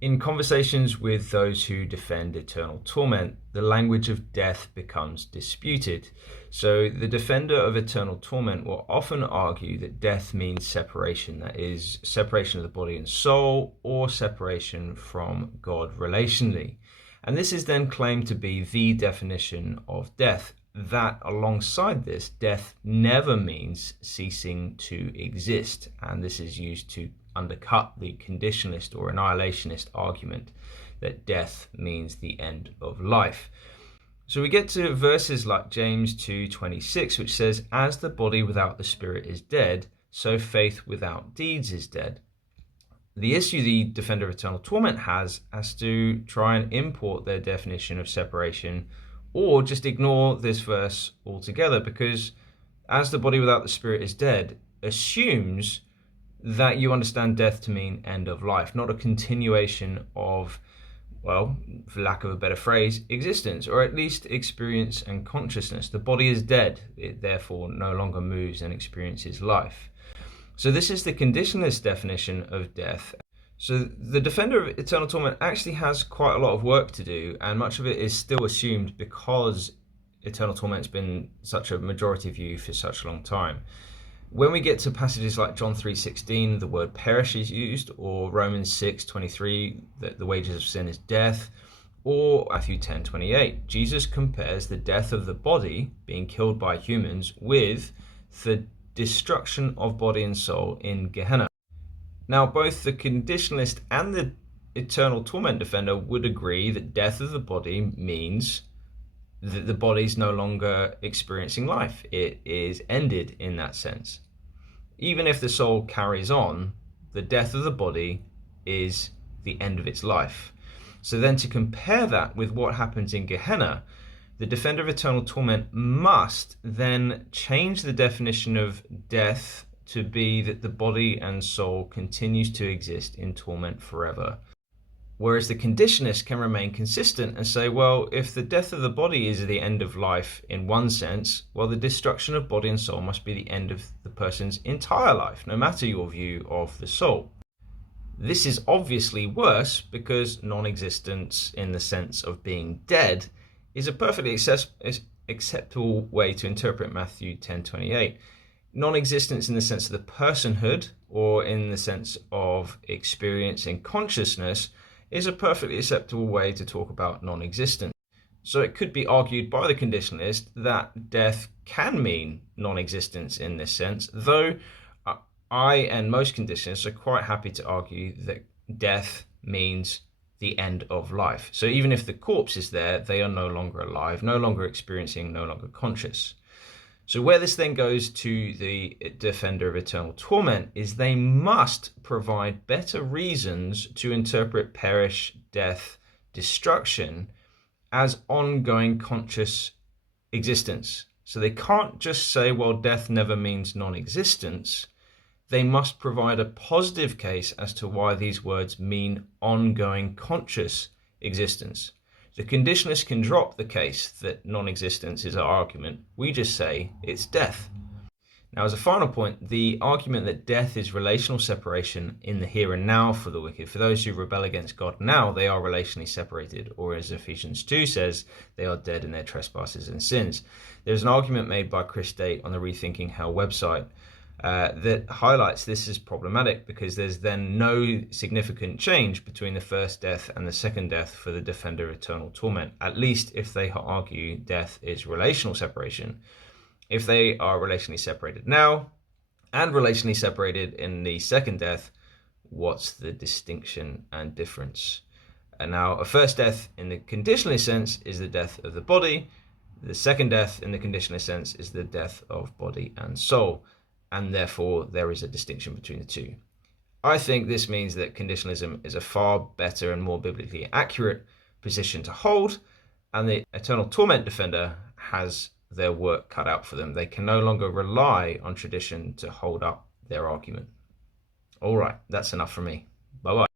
In conversations with those who defend eternal torment, the language of death becomes disputed. So the defender of eternal torment will often argue that death means separation, that is, separation of the body and soul, or separation from God relationally. And this is then claimed to be the definition of death. That alongside this, death never means ceasing to exist. And this is used to undercut the conditionalist or annihilationist argument that death means the end of life. So we get to verses like James 2:26, which says, "As the body without the spirit is dead, so faith without deeds is dead." The issue the defender of eternal torment has to try and import their definition of separation or just ignore this verse altogether, because as the body without the spirit is dead assumes that you understand death to mean end of life, not a continuation of, well, for lack of a better phrase, existence, or at least experience and consciousness. The body is dead, it therefore no longer moves and experiences life. So this is the conditionalist definition of death. So the defender of eternal torment actually has quite a lot of work to do, and much of it is still assumed because eternal torment's been such a majority view for such a long time. When we get to passages like John 3:16, the word perish is used, or Romans 6:23, that the wages of sin is death, or Matthew 10:28. Jesus compares the death of the body, being killed by humans, with the destruction of body and soul in Gehenna. Now, both the conditionalist and the eternal torment defender would agree that death of the body means that the body's no longer experiencing life. It is ended in that sense. Even if the soul carries on, the death of the body is the end of its life. So then to compare that with what happens in Gehenna, the defender of eternal torment must then change the definition of death to be that the body and soul continues to exist in torment forever. Whereas the conditionist can remain consistent and say, well, if the death of the body is the end of life in one sense, well, the destruction of body and soul must be the end of the person's entire life, no matter your view of the soul. This is obviously worse because non-existence in the sense of being dead is a perfectly acceptable way to interpret Matthew 10:28. Non-existence in the sense of the personhood, or in the sense of experience and consciousness, is a perfectly acceptable way to talk about non-existence. So it could be argued by the conditionalist that death can mean non-existence in this sense, though I and most conditionalists are quite happy to argue that death means the end of life. So even if the corpse is there, they are no longer alive, no longer experiencing, no longer conscious. So where this then goes to the defender of eternal torment is they must provide better reasons to interpret perish, death, destruction as ongoing conscious existence. So they can't just say, well, death never means non-existence. They must provide a positive case as to why these words mean ongoing conscious existence. The conditionalists can drop the case that non-existence is our argument. We just say it's death. Now, as a final point, the argument that death is relational separation in the here and now for the wicked. For those who rebel against God now, they are relationally separated, or as Ephesians 2 says, they are dead in their trespasses and sins. There's an argument made by Chris Date on the Rethinking Hell website that highlights this as problematic, because there's then no significant change between the first death and the second death for the defender of eternal torment, at least if they argue death is relational separation. If they are relationally separated now and relationally separated in the second death, what's the distinction and difference? And now, a first death in the conditionalist sense is the death of the body. The second death in the conditionalist sense is the death of body and soul. And therefore there is a distinction between the two. I think this means that conditionalism is a far better and more biblically accurate position to hold, and the eternal torment defender has their work cut out for them. They can no longer rely on tradition to hold up their argument. All right, that's enough from me. Bye-bye.